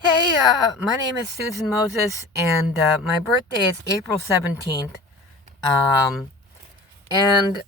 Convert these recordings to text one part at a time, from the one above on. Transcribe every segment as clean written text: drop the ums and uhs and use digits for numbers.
Hey, my name is Susan Moses, and my birthday is April 17th. Um, and,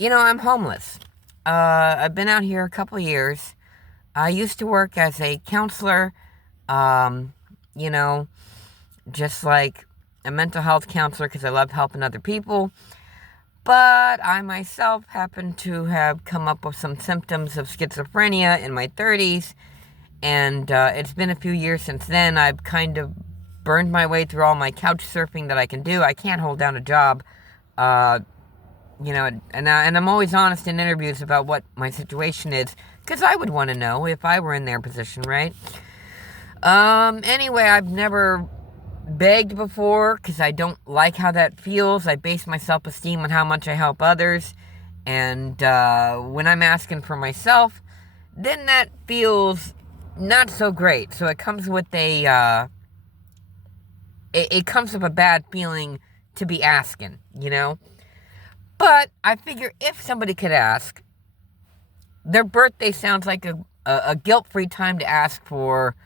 I'm homeless. I've been out here a couple years. I used to work as a counselor, um, you know, just like a mental health counselor because I love helping other people. But I myself happen to have come up with some symptoms of schizophrenia in my 30s. And it's been a few years since then. I've kind of burned my way through all my couch surfing that I can do. I can't hold down a job, uh, and I'm always honest in interviews about what my situation is, because I would want to know if I were in their position, right? Anyway, I've never begged before, because I don't like how that feels. I base my self-esteem on how much I help others, and when I'm asking for myself, then that feels not so great. So it comes with it comes with a bad feeling to be asking. But I figure if somebody could ask, their birthday sounds like a guilt-free time to ask for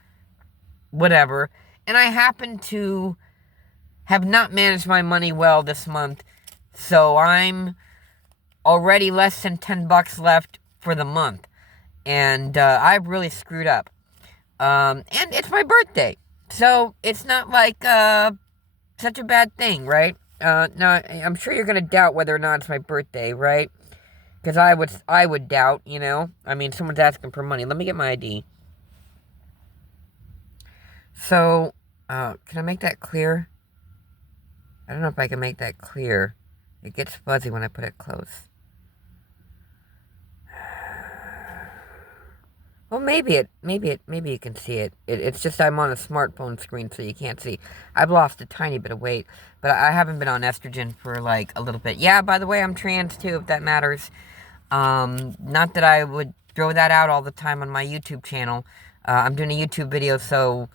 whatever. And I happen to have not managed my money well this month, so I'm already less than $10 left for the month. And I've really screwed up. And it's my birthday. So it's not like such a bad thing, right? Now, I'm sure you're going to doubt whether or not it's my birthday, right? Because I would doubt. I mean, someone's asking for money. Let me get my ID. So, can I make that clear? I don't know if I can make that clear. It gets fuzzy when I put it close. Well, maybe you can see it. It's just I'm on a smartphone screen, so you can't see. I've lost a tiny bit of weight, but I haven't been on estrogen for like a little bit. Yeah, by the way, I'm trans too, if that matters. Not that I would throw that out all the time on my YouTube channel. I'm doing a YouTube video, so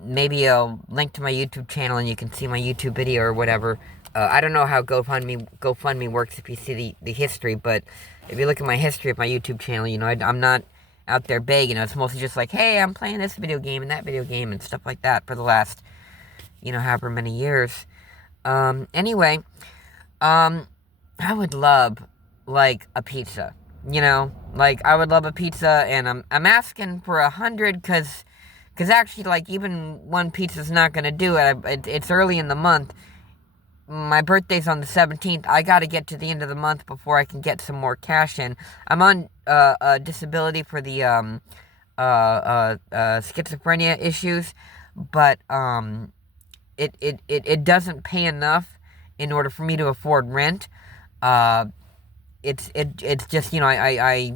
maybe I'll link to my YouTube channel and you can see my YouTube video or whatever. I don't know how GoFundMe works if you see the history, but if you look at my history of my YouTube channel, I'm not out there begging. It's mostly just like, hey, I'm playing this video game and that video game and stuff like that for the last, however many years. Anyway, I would love, like, a pizza, Like, I would love a pizza, and I'm asking for 100, because actually, like, even one pizza's not gonna do it. It's early in the month. My birthday's on the 17th. I gotta get to the end of the month before I can get some more cash in. I'm on disability for the schizophrenia issues, but it doesn't pay enough in order for me to afford rent. Uh, it's just, I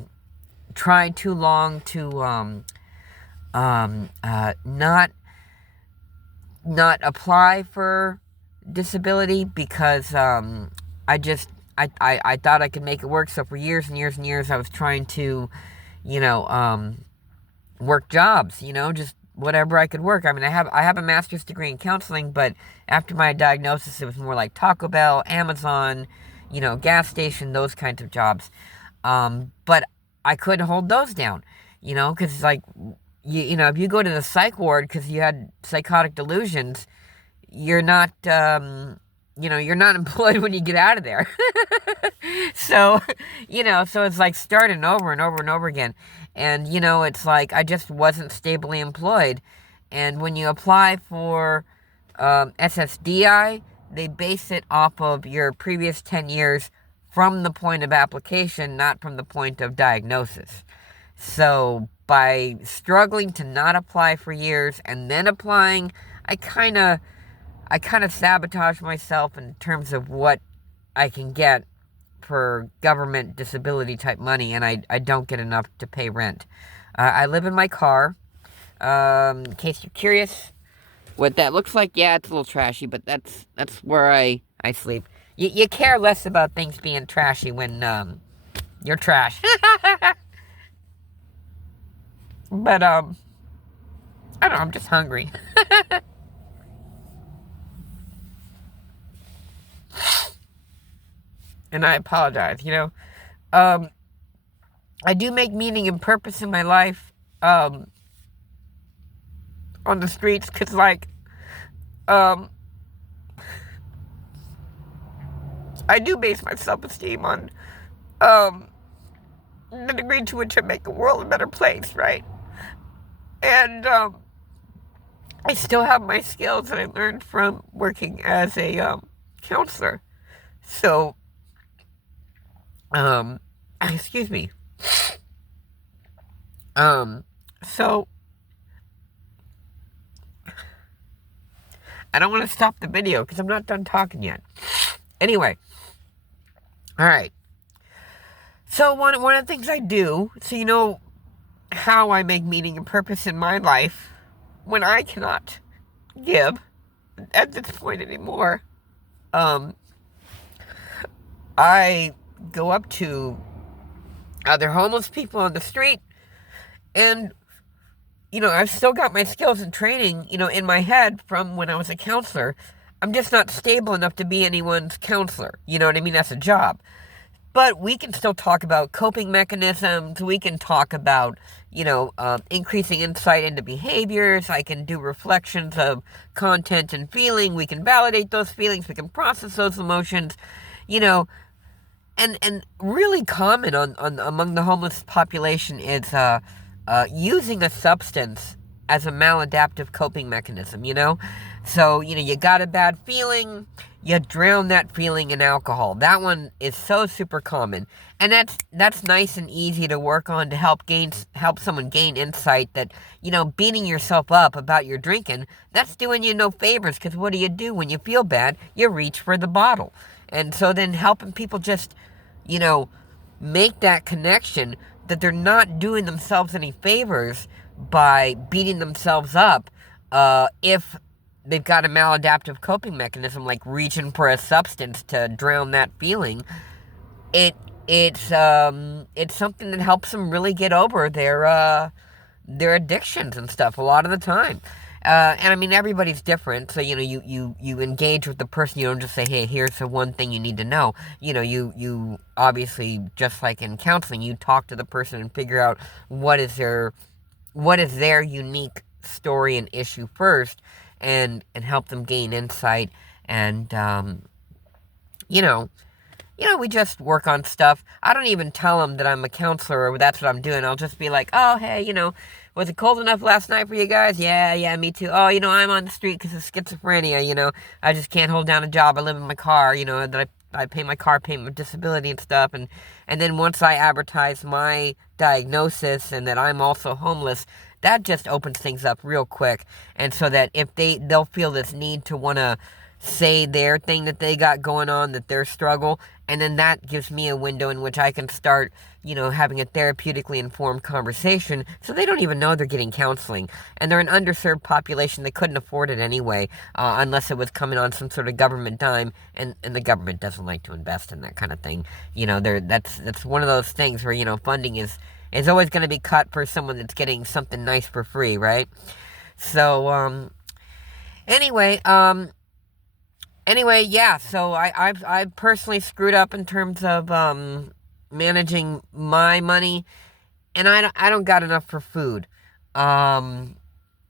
tried too long to not apply for disability because I thought I could make it work. So for years and years and years, I was trying to, you know, um, work jobs, just whatever I could work. I mean, I have a master's degree in counseling, but after my diagnosis, it was more like Taco Bell, Amazon, gas station, those kinds of jobs. But I couldn't hold those down, because like, if you go to the psych ward because you had psychotic delusions, you're not, you're not employed when you get out of there. So, so it's like starting over and over and over again. And, it's like I just wasn't stably employed. And when you apply for SSDI, they base it off of your previous 10 years from the point of application, not from the point of diagnosis. So by struggling to not apply for years and then applying, I kind of sabotage myself in terms of what I can get for government disability type money, and I don't get enough to pay rent. I live in my car. In case you're curious what that looks like, yeah, it's a little trashy, but that's where I sleep. You care less about things being trashy when you're trash. But I don't know, I'm just hungry. And I apologize. Um, I do make meaning and purpose in my life. on the streets, because, like, I do base my self-esteem on, the degree to which I make the world a better place, right? And, I still have my skills that I learned from working as a, counselor. So, excuse me. So, I don't want to stop the video because I'm not done talking yet. Anyway, alright. So, one of the things I do, so you know how I make meaning and purpose in my life when I cannot give at this point anymore, I go up to other homeless people on the street, and, you know, I've still got my skills and training, you know, in my head from when I was a counselor. I'm just not stable enough to be anyone's counselor. You know what I mean? That's a job. But we can still talk about coping mechanisms. We can talk about, you know, increasing insight into behaviors. I can do reflections of content and feeling. We can validate those feelings. We can process those emotions, you know. And really common on among the homeless population is using a substance as a maladaptive coping mechanism, you know? So, you know, you got a bad feeling, you drown that feeling in alcohol. That one is so super common. And that's nice and easy to work on to help someone gain insight that, you know, beating yourself up about your drinking, that's doing you no favors, because what do? When you feel bad, you reach for the bottle. And so then helping people just, you know, make that connection that they're not doing themselves any favors by beating themselves up if they've got a maladaptive coping mechanism like reaching for a substance to drown that feeling. It's something that helps them really get over their addictions and stuff a lot of the time. And I mean, everybody's different, so, you know, you engage with the person. You don't just say, hey, here's the one thing you need to know. You know, you obviously, just like in counseling, you talk to the person and figure out what is their unique story and issue first, and help them gain insight, and, you know, we just work on stuff. I don't even tell them that I'm a counselor or that's what I'm doing. I'll just be like, oh, hey, you know, was it cold enough last night for you guys? Yeah, me too. Oh, you know, I'm on the street because of schizophrenia, you know. I just can't hold down a job. I live in my car, you know, that I pay my car payment with disability and stuff. And then once I advertise my diagnosis and that I'm also homeless, that just opens things up real quick. And so that if they'll feel this need to want to say their thing that they got going on, that their struggle, and then that gives me a window in which I can start, you know, having a therapeutically informed conversation, so they don't even know they're getting counseling. And they're an underserved population. They couldn't afford it anyway, unless it was coming on some sort of government dime, and the government doesn't like to invest in that kind of thing. You know, that's one of those things where, you know, funding is always going to be cut for someone that's getting something nice for free, right? So, anyway, yeah, so I've personally screwed up in terms of managing my money, and I don't got enough for food. I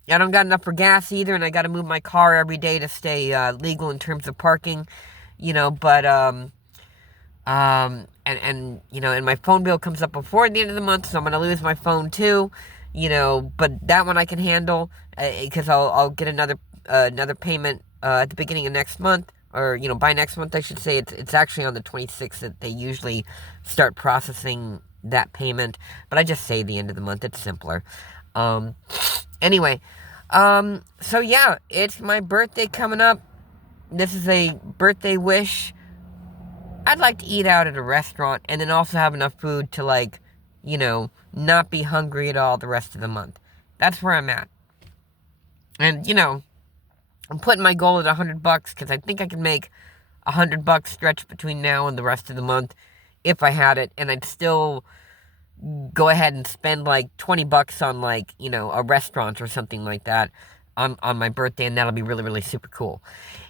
don't got enough for gas either, and I got to move my car every day to stay legal in terms of parking, you know. But and you know, and my phone bill comes up before the end of the month, so I'm gonna lose my phone too, you know. But that one I can handle, because I'll get another payment at the beginning of next month, or, you know, by next month I should say. It's actually on the 26th that they usually start processing that payment, but I just say the end of the month. It's simpler. Anyway, so yeah, it's my birthday coming up. This is a birthday wish. I'd like to eat out at a restaurant and then also have enough food to, like, you know, not be hungry at all the rest of the month. That's where I'm at. And, you know, I'm putting my goal at $100 because I think I can make $100 stretch between now and the rest of the month if I had it, and I'd still go ahead and spend like $20 on, like, you know, a restaurant or something like that on my birthday, and that'll be really, really super cool.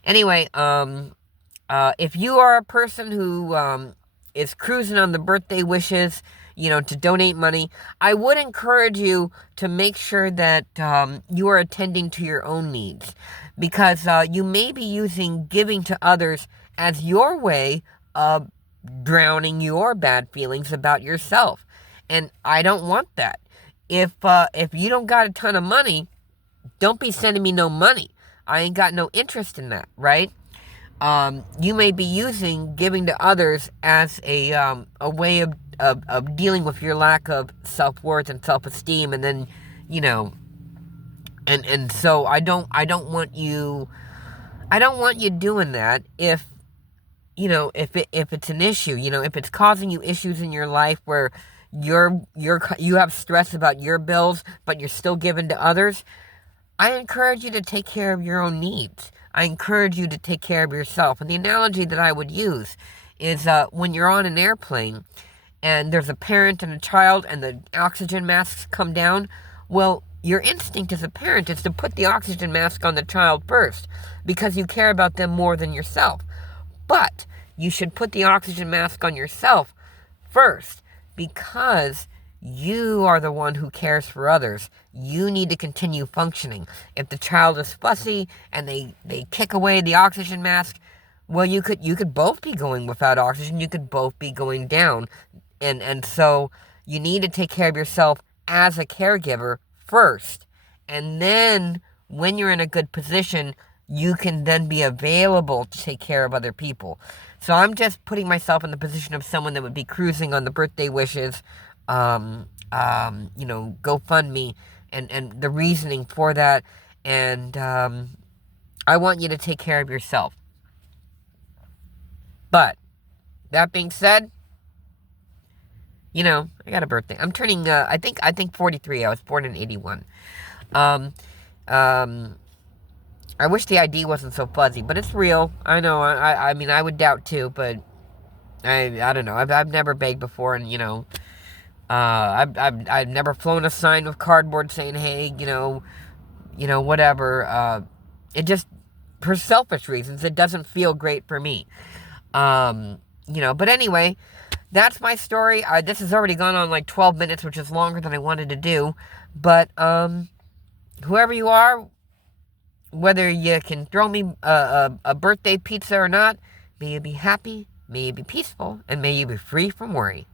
Anyway, if you are a person who is cruising on the birthday wishes, to donate money. I would encourage you to make sure that you are attending to your own needs, because you may be using giving to others as your way of drowning your bad feelings about yourself. And I don't want that. If you don't got a ton of money, don't be sending me no money. I ain't got no interest in that, right? You may be using giving to others as a way of dealing with your lack of self-worth and self-esteem, and then, and so I don't want you doing that. If it's an issue, if it's causing you issues in your life where you have stress about your bills, but you're still giving to others, I encourage you to take care of your own needs. I encourage you to take care of yourself. And the analogy that I would use is when you're on an airplane and there's a parent and a child and the oxygen masks come down. Well, your instinct as a parent is to put the oxygen mask on the child first because you care about them more than yourself. But you should put the oxygen mask on yourself first because you are the one who cares for others. You need to continue functioning. If the child is fussy and they kick away the oxygen mask, well, you could both be going without oxygen. You could both be going down. And so you need to take care of yourself as a caregiver first. And then when you're in a good position, you can then be available to take care of other people. So I'm just putting myself in the position of someone that would be cruising on the birthday wishes, GoFundMe, and the reasoning for that. And I want you to take care of yourself. But that being said, I got a birthday. I'm turning, I think 43. I was born in 81. I wish the ID wasn't so fuzzy, but it's real. I know. I mean, I would doubt too, but I don't know. I've never begged before, and I've never flown a sign with cardboard saying, hey, whatever. It just, for selfish reasons, it doesn't feel great for me. But anyway, that's my story. This has already gone on like 12 minutes, which is longer than I wanted to do. But whoever you are, whether you can throw me a birthday pizza or not, may you be happy, may you be peaceful, and may you be free from worry.